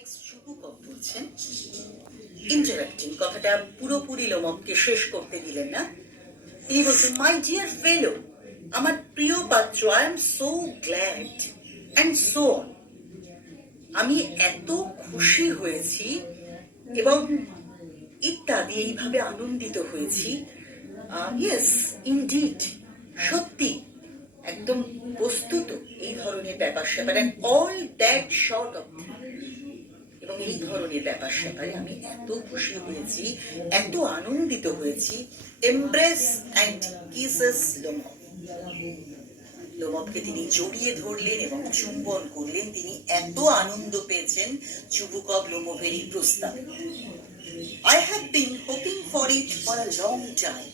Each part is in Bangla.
এক্স যুবক বলছেন, ইন্টারাক্টিং কথাটা পুরোপুরি লোমককে শেষ করতে দিলেন না। তিনি বলছেন, মাই ডিয়ার ফেলো, আমার প্রিয় পাত্র, I am so glad and so on. আমি এত খুশি হয়েছি এবং ইত্যাদি এইভাবে আনন্দিত হয়েছি। ইয়েস ইনডিড, সত্যি একদম বস্তুত এই ধরনের ব্যাপার স্যাপার অল দ্যাট শর্ট অফ, এবং এই ধরনের ব্যাপার স্যাপারে আমি এত খুশি হয়েছি, এত আনন্দিত হয়েছি। Embrace and kisses Lomov. লোমককে তিনি জড়িয়ে ধরলেন এবং চুম্বন করলেন। তিনি এত আনন্দ পেয়েছেন চুবুকভ লোমোভের এই প্রস্তাবে। I have been hoping for it for a long time.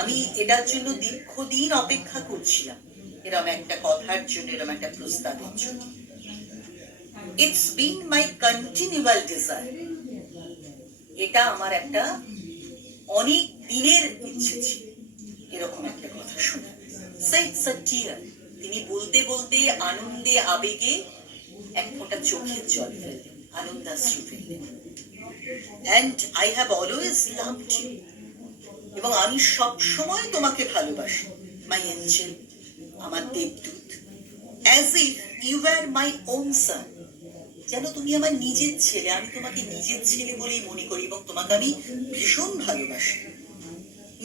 আমি এটার জন্য দীর্ঘদিন অপেক্ষা করছিলাম, এরম একটা কথার জন্য, এরম একটা প্রস্তাবের জন্য। It's been my continual desire. এটা আমার একটা অনেক দিনের ইচ্ছে ছিল এরকম একটা কথা শুনে। তিনি বলতে বলতে আনন্দে আবেগে এক ফোঁটা চোখের জল ফেললেন, আনন্দাশ্রু ফেললেন। And I have always loved you. এবং আমি সব সময় তোমাকে ভালোবাসি, মাই এঞ্জেল, আমার দেবদূত। As if you were my own son. যেন তুমি আমার নিজের ছেলে, আমি তোমাকে নিজের ছেলে বলেই মনে করি এবং তোমাকে আমি ভীষণ ভালোবাসি।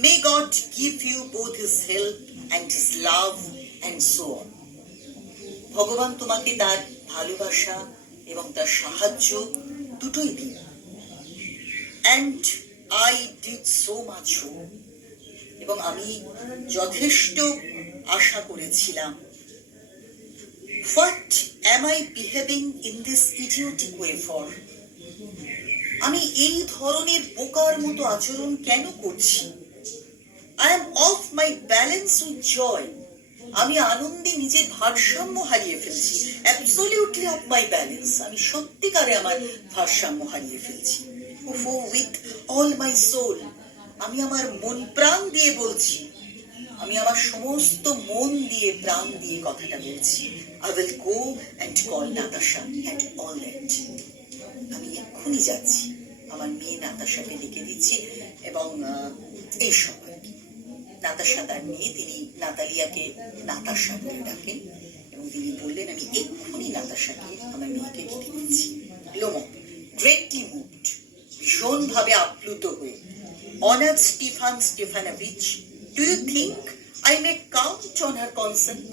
May God give you both his help and his love and so on. ভগবান তোমাকে তার ভালোবাসা এবং তার সাহায্য দুটোই দিন। And I did so much hope. এবং আমি যথেষ্ট আশা করেছিলাম। What am I behaving in this idiotic way for? আমি এই ধরনের বোকার মতো আচরণ কেন করছি? I am off my balance with joy. আমি আনন্দে নিজের ভারসাম্য হারিয়ে ফেলছি। Absolutely off my balance. আমি সত্যিকারে আমার ভারসাম্য হারিয়ে ফেলছি। With all my soul. আমি আমার মন প্রাণ দিয়ে বলছি, আমি আমার সমস্ত মন দিয়ে প্রাণ দিয়ে কথাটা বলছি। I will go and call Natasha and all that. আমি এক্ষুনি যাচ্ছি, আমার মেয়ে নাতাশাকে ডেকে দিচ্ছি এবং এই সময় নাতাশা তার মেয়ে, তিনি নাতালিয়াকে নাতাশা বলে ডাকেন এবং তিনি বললেন, আমি এক্ষুনি নাতাশাকে আমার মেয়েকে ডেকে দিচ্ছি। লোমক গ্রেটলি মুভড, ভীষণভাবে আপ্লুত হয়ে, honour Stefan Stefanovich, do you think I may count on her consent?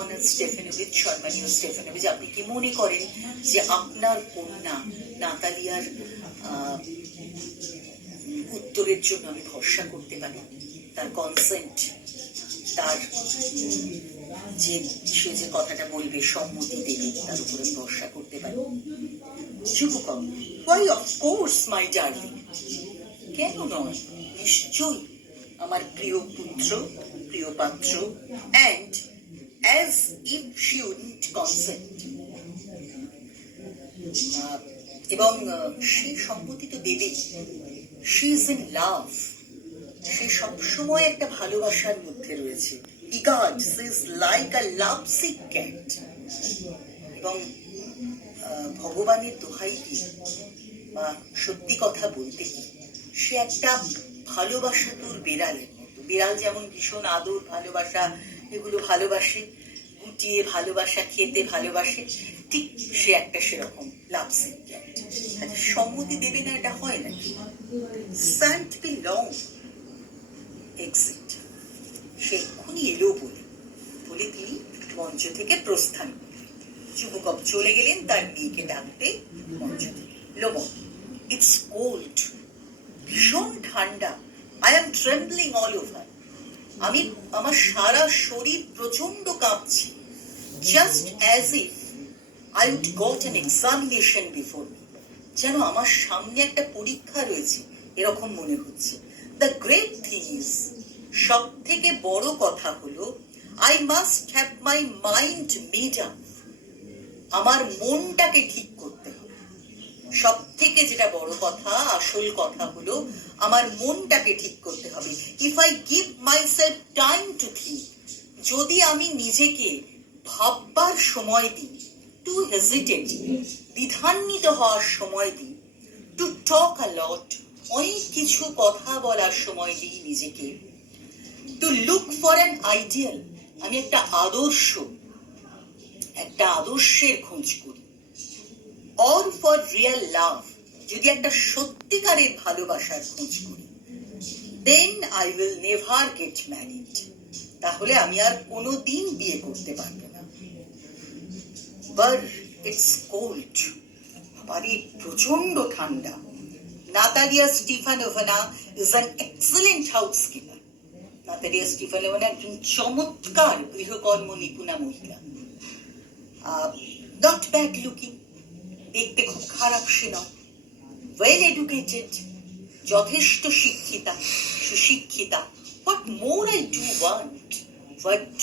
Honour Stefanovich, সম্মানীয় স্টেফানোভিচ, আপনি কি মনে করেন যে আপনার কন্যা নাতালিয়ার উত্তরের জন্য আমি ভরসা করতে পারি? তার কনসেন্ট, তার যে সে যে কথাটা বলবে, সম্মতি দেবে, তার উপরে ভরসা করতে পারি? যুবকম, why of course my darling. কেন নয়, নিশ্চয়ই আমার প্রিয় পুত্র, প্রিয় পাত্র। And as if she wouldn't consent. এবং সে সম্মতি তো দেবে। She is in love. সে সবসময় একটা ভালোবাসার মধ্যে রয়েছে। Egad, she is like a lovesick cat. এবং ভগবানের দোহাই দিয়ে বা সত্যি কথা বলতে কি, সে একটা ভালোবাসাতুর বিড়ালের মতো। বিড়াল যেমন ভীষণ আদর, ভালোবাসা এগুলো ভালোবাসে, গুটিয়ে ভালোবাসা খেতে ভালোবাসে, ঠিক সে একটা সেরকম লাভসিক ক্যাট। সম্মতি দেবে না, এটা হয় নাকি? সান্ট বি লং এক্সিট। সে এক্ষুনি এলো বলে তিনি মঞ্চ থেকে প্রস্থান করলেন। যুবকব চলে গেলেন তার মেয়েকে ডাকতে মঞ্চ থেকে। লোমক, ইটস কোল্ড, ভীষণ ঠান্ডা। I am trembling all over. আমি আমার সারা শরীর প্রচন্ড কাঁপছে। Just as if I would got an examination before me. যেন আমার সামনে একটা পরীক্ষা রয়েছে এরকম মনে হচ্ছে। দ্য গ্রেট থিং ইজ, সব থেকে বড় কথা হলো, I must have my mind made up. আমার মনটাকে ঠিক করতে হবে। সব থেকে যেটা বড় কথা, আসল কথা হলো, আমার মনটাকে ঠিক করতে হবে। If I give my self time to think, যদি আমি নিজেকে ভাববার সময় দিই, টু একটু হেজিটেট, দ্বিধান্বিত হওয়ার সময় দিই, টু টক আ লট, অনেক কিছু কথা বলার সময় দিই নিজেকে, to look for an ideal, আমি একটা আদর্শের খোঁজ করি, অর ফর রিয়েল লাভ, যদি একটা সত্যিকারের ভালোবাসার খোঁজ করি, then I will never get married, তাহলে আমি আর কোনোদিন বিয়ে করতে পারবো না। বাট ইটস কোল্ড, বাড়ি প্রচন্ড ঠান্ডা। Natalia Stepanovna is an excellent housekeeper. Natalia Stepanovna একজন চমৎকার গৃহকর্ম নিপুণা মহিলা। নট ব্যাড লুকিং, দেখতে খুব খারাপ সে নয়। ওয়েল এডুকেটেড, যথেষ্ট শিক্ষিতা, সুশিক্ষিতা। What more I do want? What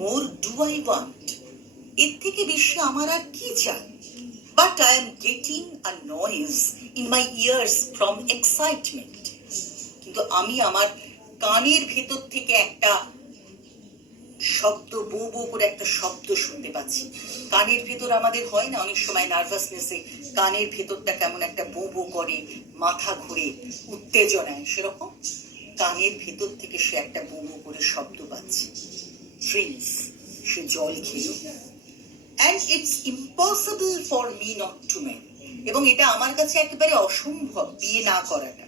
more do I want? এর থেকে বেশি আমার আর কি চাই? But I am getting a noise in my ears from excitement. কিন্তু আমি আমার কানের ভেতর থেকে একটা শব্দ, বো বো করে একটা শব্দ শুনতে পাচ্ছি। কানের ভেতর আমাদের হয় না অনেক সময় নার্ভাসনেসে কানের ভেতরটা কেমন একটা বো বো করে, মাথা ঘুরে, উত্তেজনায়, সেরকম কানের ভেতর থেকে সে একটা বো বো করে শব্দ পাচ্ছে। ড্রিঙ্কস, সে জল খেলো। And it's impossible for me not to marry, এবং এটা আমার কাছে একেবারে অসম্ভব বিয়ে না করাটা।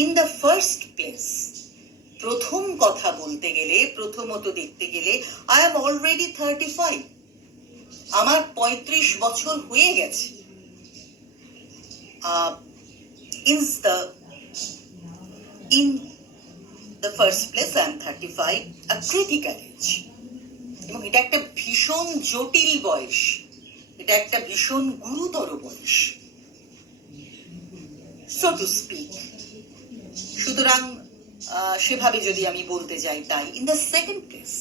ইন দ্য ফার্স্ট প্লেস, প্রথম কথা বলতে গেলে, প্রথমত দেখতে গেলে, আই এম অলরেডি 35, আমার 35 বছর হয়ে গেছে। In the first place, I am 35, a critical age. এবং এটা একটা ভীষণ জটিল বয়স, এটা একটা ভীষণ গুরুতর বয়স, so to speak. সুতরাং সেভাবে যদি আমি বলতে যাই তাই। ইন দ্য সেকেন্ড প্লেস,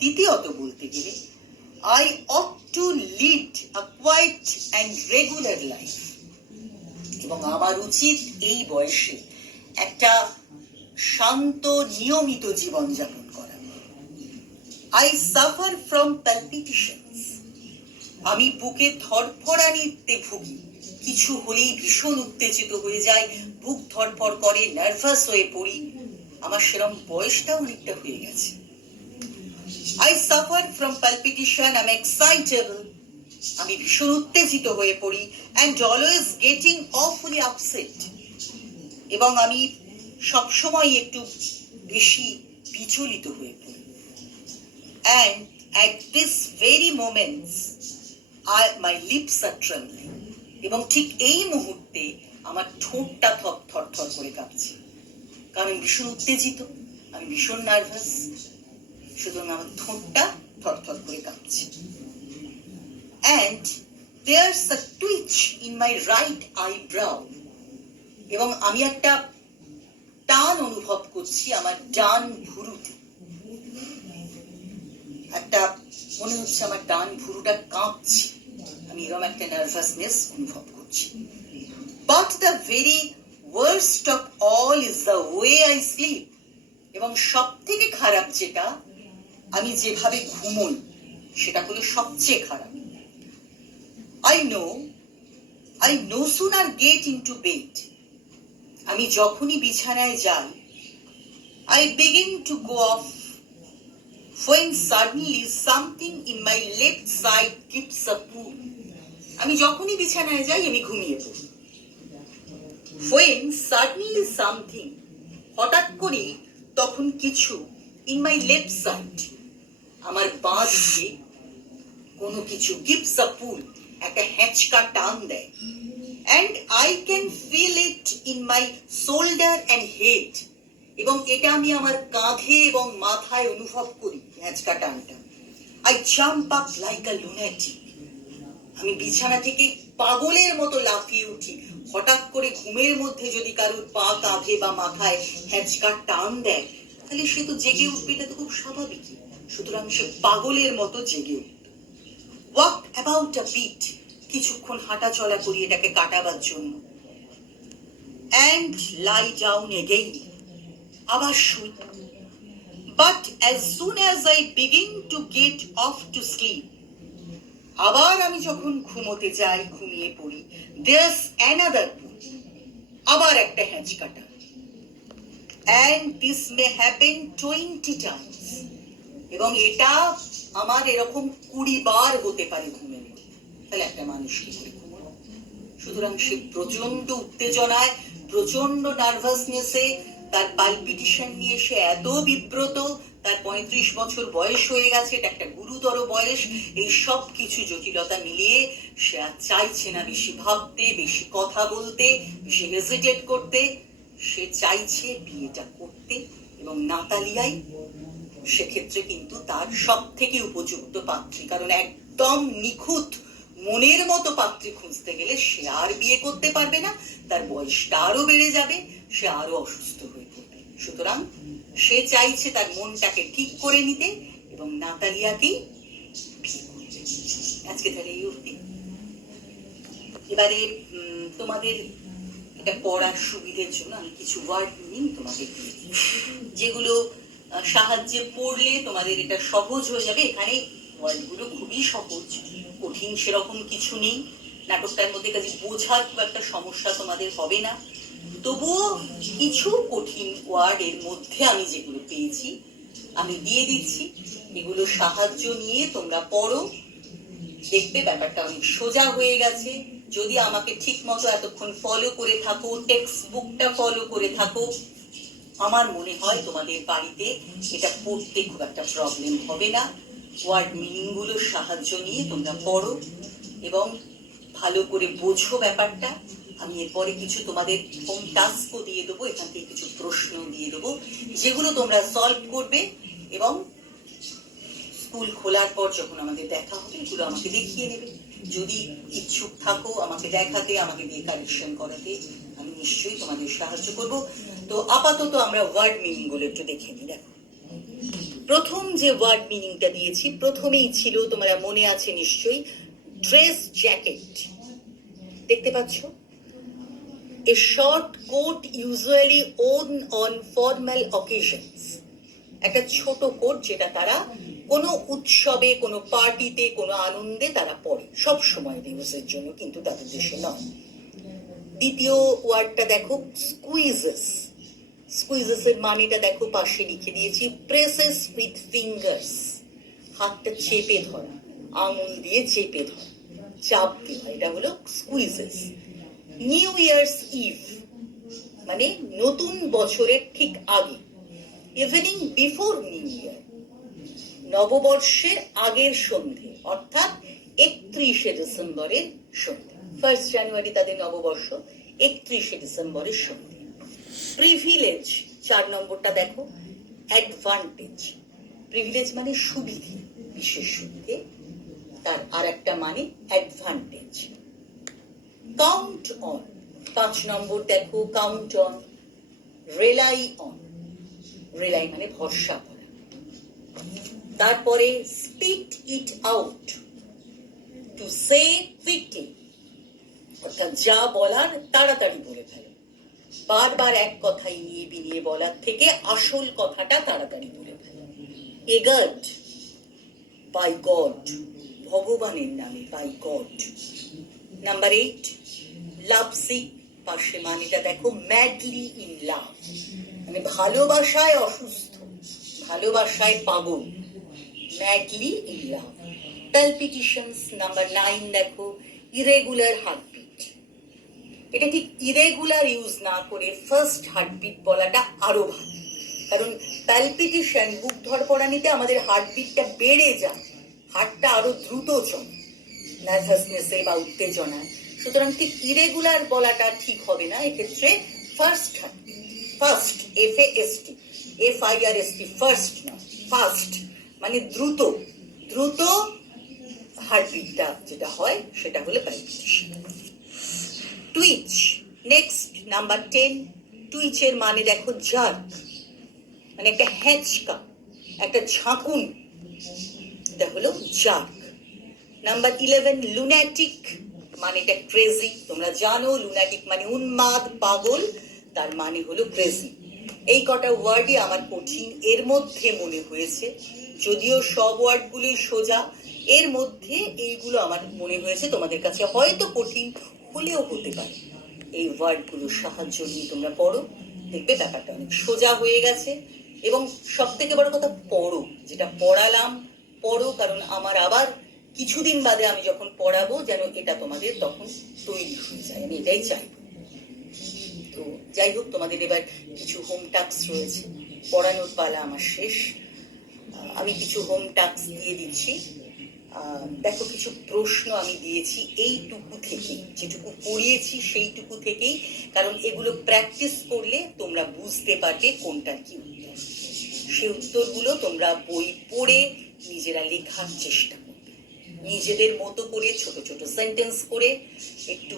দ্বিতীয়ত বলতে গেলে, I ought to lead a quiet and regular life, এবং আমার উচিত এই বয়সে একটা শান্ত নিয়মিত জীবনযাপন করা। আই সাফার ফ্রম প্যালপিটেশনস, আমি বুকে ধড়ফড়ানিতে ভুগি, কিছু হলেই ভীষণ উত্তেজিত হয়ে যায়, বুক ধড়ফড় করে, নার্ভাস হয়ে পড়ি। আমার সেরকম বয়সটাও অনেকটা হয়ে গেছে। I suffer from palpitation, I am excitable, আমি ভীষণ উত্তেজিত হয়ে পড়ি, and always getting awfully upset, এবং আমি সবসময় একটু বেশি বিচলিত হয়ে পড়ি। And at this very moments my lips are trembling, এবং ঠিক এই মুহূর্তে আমার ঠোঁটটা থরথর করে কাঁপছে, কারণ আমি ভীষণ উত্তেজিত, আমি ভীষণ নার্ভাস, সুতরাং আমার ঠোঁটটা থরথর করে কাঁপছে। And there's a Twitch in my right eyebrow, এবং আমি একটা টান অনুভব করছি আমার ডান ভুরুতে, একটা মনে হচ্ছে আমার ডান ভুরুটা কাঁপছে, আমি এরকম একটা নার্ভাসনেস অনুভব করছি। But the very worst of all is the way I sleep, এবং সব থেকে খারাপ যেটা, আমি যেভাবে ঘুমোই সেটা হলো সবচেয়ে খারাপ। I no sooner get into bed, আমি যখনই বিছানায় যাই, I begin to go off when suddenly something in my left side gives a pull. আমি যখনই বিছানায় যাই আমি ঘুমিয়ে পড়ি। When suddenly something, হঠাৎ করে তখন কিছু, in my left side, আমার বাঁ দিকে কোনো কিছু, gives a pull, একটা হ্যাঁচকা টান দেয়, and I can feel it in my shoulder and head, এবং এটা আমি আমার কাঁধে এবং মাথায় অনুভব করি হ্যাঁচকা টানটা। I jump up like a lunatic, আমি বিছানা থেকে পাগলের মতো লাফিয়ে উঠি। হঠাৎ করে ঘুমের মধ্যে যদি কারোর পা, কাঁধে বা মাথায় হ্যাঁচকা টান দেয়, তাহলে সে তো জেগে উঠবে, এটা তো খুব স্বাভাবিক। সুতরাং সে পাগলের মতো জেগে উঠবে। ওয়াক অ্যাবাউট আ বিট, কিছুক্ষণ হাঁটা চলা করি এটাকে কাটাবার জন্য। অ্যান্ড লাই ডাউন এগেইন, আবার শুই। But as soon as I begin to get of to sleep, আবার আমি যখন ঘুমোতে যাই, ঘুমিয়ে পড়ি, there's another pull, আবার একটা হ্যাঁচ কাটা, and this may happen 20 times, এবং এটা আমার এরকম 20 বার হতে পারে ঘুমের মধ্যে। তাহলে একটা মানুষ কি করে ঘুমোয়? সুতরাং সে প্রচন্ড উত্তেজনায়, প্রচন্ড নার্ভাসনেসে, তার পালপিটেশন নিয়ে সে এত বিব্রত, তার 35 বছর বয়স হয়ে গেছে, এটা একটা গুরুতর বয়স, এই সব কিছু জটিলতা মিলিয়ে সে আর চাইছে না বেশি ভাবতে, বেশি কথা বলতে, বেশি হেজিটেট করতে। সে চাইছে বিয়েটা করতে, এবং নাতালিয়াই সেক্ষেত্রে কিন্তু তার সব থেকে উপযুক্ত পাত্রী, কারণ একদম নিখুঁত মনের মতো পাত্রী খুঁজতে গেলে সে আর বিয়ে করতে পারবে না, তার বয়সটা আরো বেড়ে যাবে, সে আরো অসুস্থ হয়ে পড়বে। সুতরাং সে চাইছে তার মনটাকে ঠিক করে নিতে এবং নাতালিয়াকেই বিয়ে করতে। আজকে তাহলে এই অবধি। এবারে তোমাদের এটা পড়ার সুবিধের জন্য আমি কিছু ওয়ার্ড মিনিং তোমাদের দিয়ে দিই, যেগুলো সাহায্যে পড়লে তোমাদের এটা সহজ হয়ে যাবে। এখানে ওয়ার্ডগুলো খুবই সহজ, কঠিন সেরকম কিছু নেই। নাটকটার মধ্যে কাজে বোঝার খুব একটা সমস্যা তোমাদের হবে না। তবুও কিছু কঠিন ওয়ার্ডের মধ্যে আমি যেগুলো পেয়েছি আমি দিয়ে দিচ্ছি, এগুলো সাহায্য নিয়ে তোমরা পড়ো, দেখবে ব্যাপারটা অনেক সোজা হয়ে গেছে। যদি আমাকে ঠিক মতো এতক্ষণ ফলো করে থাকো, টেক্সট বুকটা ফলো করে থাকো, আমার মনে হয় তোমাদের বাড়িতে এটা পড়তে খুব একটা প্রবলেম হবে না। ওয়ার্ড মিনিং গুলোর সাহায্য নিয়ে তোমরা পড়ো এবং ভালো করে বোঝো ব্যাপারটা। আমি এরপরে কিছু তোমাদের হোম টাস্কও দিয়ে দেবো, এখান থেকে কিছু প্রশ্ন দিয়ে দেবো, যেগুলো তোমরা সলভ করবে এবং স্কুল খোলার পর যখন আমাদের দেখা হবে এগুলো আমাকে দেখিয়ে নেবে। যদি ইচ্ছুক থাকো আমাকে দেখাতে, আমাকে দিয়ে কারেকশন করাতে, আমি নিশ্চয়ই তোমাদের সাহায্য করব। তো আপাতত আমরা ওয়ার্ড মিনিং গুলো একটু দেখে নিই। দেখো, প্রথম যে ওয়ার্ড মিনিংটা দিয়েছি প্রথমেই ছিল, তোমরা মনে আছে নিশ্চয়ই, ড্রেস জ্যাকেট। দেখতে পাচ্ছ, a short coat usually worn on formal occasions. একটা ছোট কোট যেটা তারা কোনো উৎসবে, কোনো পার্টিতে, কোনো আনন্দে তারা পরে, সব সময় ইউজের জন্য, কিন্তু তাদের দেশে নয়। দ্বিতীয় ওয়ার্ডটা দেখো, স্কুইজেস। স্কুইজেস এর মানেটা দেখো পাশে লিখে দিয়েছি, প্রেসেস উইথ ফিঙ্গার্স, হাতটা চেপে ধরা, আঙুল দিয়ে চেপে ধরা, চাপ দেওয়া, এটা হলো স্কুইজেস। নিউ ইয়ার্স ইভ মানে নতুন বছরের ঠিক আগে, ইভিনিং বিফোর নিউ ইয়ার, নববর্ষের আগের সন্ধে, অর্থাৎ 31শে ডিসেম্বরের সন্ধে। 1 জানুয়ারি তাদের নববর্ষ, 31শে ডিসেম্বরের সন্ধে। প্রিভিলেজ 4 নম্বরটা দেখো, অ্যাডভান্টেজ। প্রিভিলেজ মানে সুবিধে, বিশেষ সুবিধে, তার আর একটা মানে অ্যাডভান্টেজ। কাউন্ট অন 5 নম্বর দেখো, কাউন্ট অন। রেলাই অন, রেলাই মানে ভরসা করা। তারপরে স্পিট it out, to say quickly, অর্থাৎ যা বলার তাড়াতাড়ি বলে ফেলো। বারবার এক কথাই নিয়ে বিনিয়ে বলার থেকে আসল কথাটা তাড়াতাড়ি বলে ফেলো। এগার্ড, বাই গড, ভগবানের নামে, by God. Number 8, love sick, পাশে মানেটা দেখো, ম্যাডলি ইন লাভ, মানে ভালোবাসায় অসুস্থ, ভালোবাসায় পাগল, ম্যাডলি ইন লাভ। প্যালপিটেশনস নাম্বার 9 দেখো, ইরেগুলার হার্টবিট। এটা ঠিক ইরেগুলার ইউজ না করে ফার্স্ট হার্টবিট বলাটা আরো ভালো, কারণ প্যালপিটেশন, বুক ধড়ফড়ানিতে আমাদের হার্টবিটটা বেড়ে যায়, হার্টটা আরো দ্রুত চলে নার্ভাসনেসে বা উত্তেজনায়। সুতরাং ঠিক ইরেগুলার বলাটা ঠিক হবে না, এক্ষেত্রে first heartbeat, first, FAST, FIRST, first না, ফাস্ট মানে দ্রুত, দ্রুত হার্টবিটটা যেটা হয় সেটা হলো প্যালপিটেশন। টুইচ নেক্সট, নাম্বার 10, টুইচের মানে দেখো, জার্ক, মানে একটা হ্যাঁচকা, একটা ঝাঁকুন, এটা হলো জার্ক। নাম্বার 11, লুনাটিক, মানে এটা ক্রেজি। তোমরা জানো লুনাটিক মানে উন্মাদ, পাগল, তার মানে হলো ক্রেজি। এই কটা ওয়ার্ডই আমার কঠিন এর মধ্যে মনে হয়েছে, যদিও সব ওয়ার্ডগুলি সোজা, এর মধ্যে এইগুলো আমার মনে হয়েছে তোমাদের কাছে হয়তো কঠিন হলেও হতে পারে। এই ওয়ার্ডগুলোর সাহায্য নিয়ে তোমরা পড়ো, দেখবে ব্যাপারটা অনেক সোজা হয়ে গেছে। এবং সব থেকে বড় কথা, পড়ো, যেটা পড়ালাম পড়ো, কারণ আমার আবার কিছুদিন বাদে আমি যখন পড়াবো যেন এটা তোমাদের তখন তৈরি হয়ে যায়, আমি এটাই চাই। তো যাই হোক, তোমাদের এবার কিছু হোম টাস্ক রয়েছে, পড়ানোর পালা আমার শেষ। আমি কিছু হোম টাস্ক দিয়ে দিচ্ছি। দেখো, কিছু প্রশ্ন আমি দিয়েছি এইটুকু থেকে, যেটুকু পড়িয়েছি সেইটুকু থেকেই, কারণ এগুলো প্র্যাকটিস করলে তোমরা বুঝতে পারবে কোনটা কি উত্তর। সেই উত্তরগুলো তোমরা বই পড়ে নিজেরা লেখার চেষ্টা করবে, নিজেদের মতো করে ছোট ছোট সেন্টেন্স করে একটু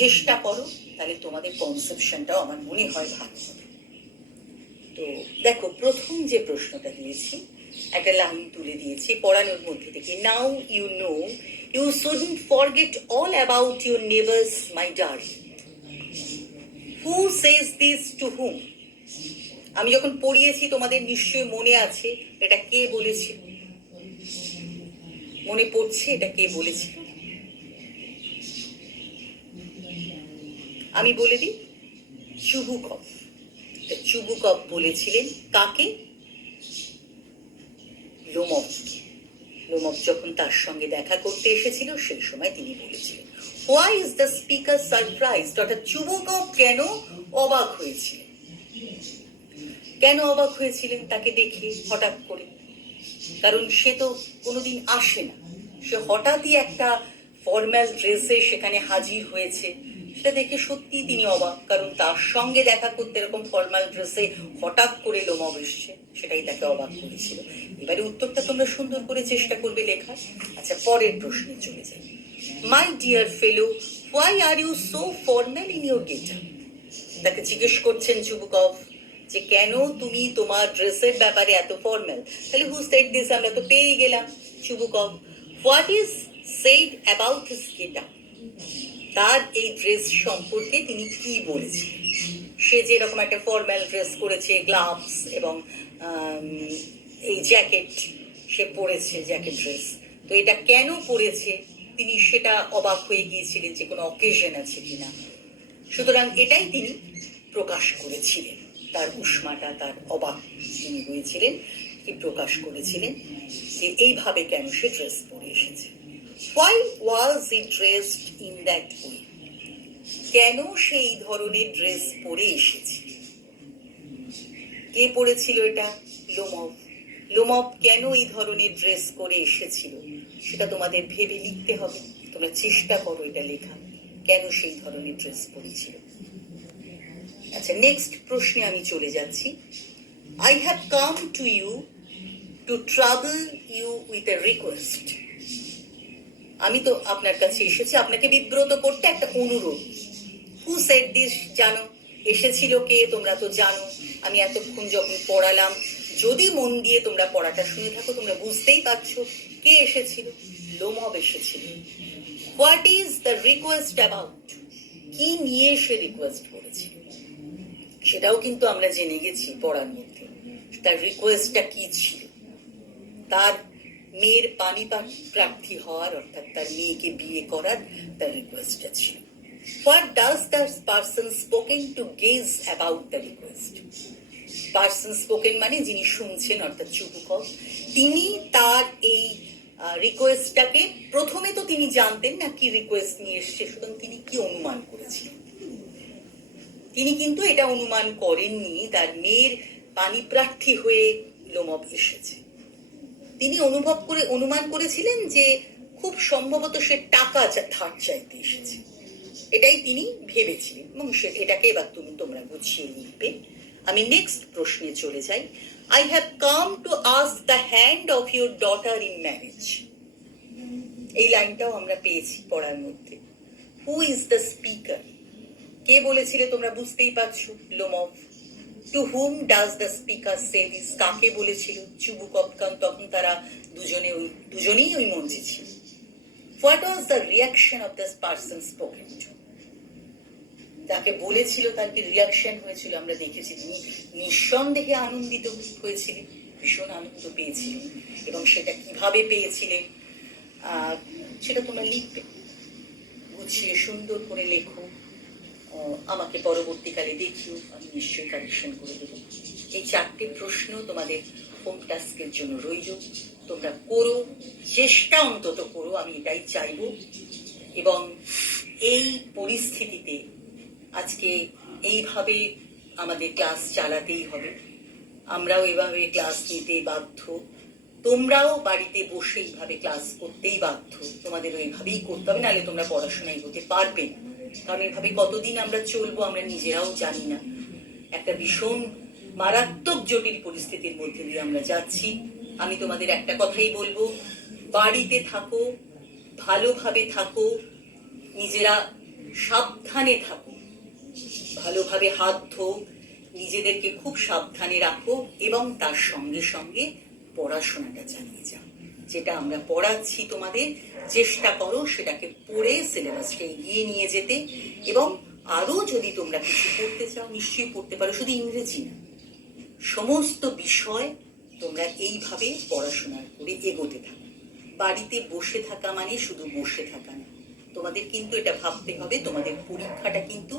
চেষ্টা করো, তাহলে তোমাদের কনসেপশনটাও আমার মনে হয় ভালো হবে। তো দেখো, প্রথম যে প্রশ্নটা দিয়েছি, একটা লাইন তুলে দিয়েছি পড়ানোর মধ্যে থেকে। Now you know you shouldn't forget all about your neighbours my darling. Who says this to whom? আমি যখন পড়িয়েছি তোমাদের নিশ্চয়ই মনে আছে এটা কে বলেছে, মনে পড়ছে এটা কে বলেছে? আমি বলে দিই, চুবুকভ। চুবুকভ বলেছিলেন কাকে? লোমভকে। লোমভ যখন তার সঙ্গে দেখা করতে এসেছিল সেই সময় তিনি বলেছিলেন। Why is the speaker surprised? অর্থাৎ চুবুকভ কেন অবাক হয়েছিলেন? কেন অবাক হয়েছিলেন তাকে দেখে হঠাৎ করে? কারণ সে তো কোনোদিন আসে না, সে হঠাৎই একটা ফর্মাল ড্রেসে সেখানে হাজির হয়েছে, সেটা দেখে সত্যি তিনি অবাক, কারণ তার সঙ্গে দেখা করতে এরকম ফর্মাল ড্রেসে হঠাৎ করে লোমভ এসছে, সেটাই তাকে অবাক করেছিল। এবারে উত্তরটা তোমরা সুন্দর করে চেষ্টা করবে লেখার। আচ্ছা, পরের প্রশ্নে চলে যাই। My dear fellow, why are you so formal in your getup? তাকে জিজ্ঞেস করছেন চুবুকভ যে কেন তুমি তোমার ড্রেসের ব্যাপারে এত ফর্মাল। তাহলে হু সেড দিস আমরা তো পেয়ে গেলাম, Chubukov. What is said about his getup? তার এই ড্রেস সম্পর্কে তিনি কি বলেছেন? সে যে এরকম একটা ফর্মাল ড্রেস করেছে, গ্লাভস এবং এই জ্যাকেট সে পরেছে, জ্যাকেট ড্রেস, তো এটা কেন পরেছে তিনি সেটা অবাক হয়ে গিয়েছিলেন যে কোনো অকেশন আছে কিনা। সুতরাং এটাই তিনি প্রকাশ করেছিলেন, তার উষ্মাটা, তার অবাক তিনি হয়েছিলেন, কি প্রকাশ করেছিলেন যে এইভাবে কেন সে ড্রেস পরে এসেছে। Why was he dressed in that way? কেন সেই ধরনের ড্রেস পরে এসেছে? কে পরেছিল এটা? লোমভ। লোমভ কেন এই ধরনের ড্রেস করে এসেছিল সেটা তোমাদের ভেবে লিখতে হবে। তোমরা চেষ্টা করো এটা লেখা, কেন সেই ধরনের ড্রেস পরেছিল। আচ্ছা, নেক্সট প্রশ্নে আমি চলে যাচ্ছি। I have come to you to trouble you with a request. আমি তো আপনার কাছে এসেছি আপনাকে বিব্রত করতে, একটা অনুরোধ। Who said this? জানো এসেছিল কে? তোমরা তো জানো। আমি এতক্ষণ যখন পড়ালাম, যদি মন দিয়ে তোমরা পড়াটা শুনে থাকো তোমরা বুঝতেই পারছো কে এসেছিল। লোমভ এসেছিল। What is the request about? কি নিয়ে সে রিকোয়েস্ট করেছিল সেটাও কিন্তু আমরা জেনে গেছি পড়ার মধ্যে। তার রিকোয়েস্টটা কি ছিল? তার মেয়ের পানি প্রার্থী হওয়ার, অর্থাৎ তার মেয়েকে বিয়ে করার তার রিকোয়েস্টটা ছিল। What does the person spoken to gauge about the request? Person spoken মানে যিনি শুনছেন, অর্থাৎ চুবুকভ। তিনি তার এই রিকোয়েস্টটাকে, প্রথমে তো তিনি জানতেন না কি রিকোয়েস্ট নিয়ে এসছে, সুতরাং তিনি কি অনুমান করেছিলেন? তিনি কিন্তু এটা অনুমান করেননি তার মেয়ের পানি প্রার্থী হয়ে লোমভ এসেছে। তিনি অনুমান করেছিলেন যে খুব সম্ভবত সে টাকা ধার চাইতে এসেছে, এটাই তিনি ভেবেছিলেন, এবং এটাকে এবার তোমরা গুছিয়ে লিখবে। আমি নেক্সট প্রশ্নে চলে যাই। I have come to ask the hand of your daughter in marriage. এই লাইনটাও আমরা পেয়েছি পড়ার মধ্যে। Who is the speaker? কে বলেছিলে তোমরা বুঝতেই পারছো, Lomov. To whom does the speaker say this? কাকে বলেছিল? চুবুকভ, কারণ তখন তারা দুজনেই ওই মঞ্চে ছিল। What was the reaction of the person spoken to? যাকে বলেছিল তার কি রিয়াকশন হয়েছিল আমরা দেখেছি। তিনি নিঃসন্দেহে আনন্দিত হয়েছিলেন, ভীষণ আনন্দ পেয়েছিলেন, এবং সেটা কিভাবে পেয়েছিলেন সেটা তোমরা লিখবে, গুছিয়ে সুন্দর করে লেখো। আমাকে পরবর্তীকালে দেখিও, আমি নিশ্চয়ই কারেকশন করে দেবো। এই 4টে প্রশ্ন তোমাদের হোম টাস্কের জন্য রইল, তোমরা করো, চেষ্টা অন্তত করো, আমি এটাই চাইব। এবং এই পরিস্থিতিতে আজকে এইভাবে আমাদের ক্লাস চালাতেই হবে, আমরাও এভাবে ক্লাস নিতে বাধ্য, তোমরাও বাড়িতে বসে এইভাবে ক্লাস করতেই বাধ্য, তোমাদের ওইভাবেই করতে হবে, নাহলে তোমরা পড়াশোনায় এগোতে পারবে না। কারণ এভাবে কতদিন আমরা চলবো আমরা নিজেরাও জানি না। একটা ভীষণ মারাত্মক জটিল পরিস্থিতির মধ্যে দিয়ে আমরা যাচ্ছি। আমি তোমাদের একটা কথাই বলবো, বাড়িতে থাকো, ভালোভাবে থাকো, নিজেরা সাবধানে থাকো, ভালোভাবে হাত ধো, নিজেদেরকে খুব সাবধানে রাখো এবং তার সঙ্গে সঙ্গে পড়াশোনাটা চালিয়ে যাও। যেটা আমরা পড়াচ্ছি তোমাদের, চেষ্টা করো সেটাকে পড়ে সিলেবাসটা এগিয়ে নিয়ে যেতে। এবং আরও যদি তোমরা কিছু পড়তে চাও নিশ্চয়ই পড়তে পারো, শুধু ইংরেজি না, সমস্ত বিষয় তোমরা এইভাবে পড়াশোনা করে এগোতে থাকো। বাড়িতে বসে থাকা মানে শুধু বসে থাকা না, তোমাদের কিন্তু এটা ভাবতে হবে তোমাদের পরীক্ষাটা কিন্তু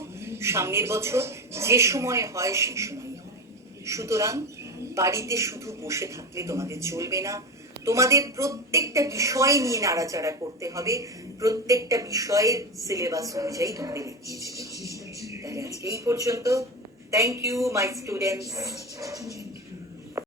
সামনের বছর যে সময় হয় সেই সময় হয়। সুতরাং বাড়িতে শুধু বসে থাকলে তোমাদের চলবে না, তোমাদের প্রত্যেকটা বিষয় নিয়ে নাড়াচাড়া করতে হবে, প্রত্যেকটা বিষয়ের সিলেবাস অনুযায়ী তোমাদের এগিয়ে যেতে হবে। তাহলে আজকে এই পর্যন্ত। Thank you my students.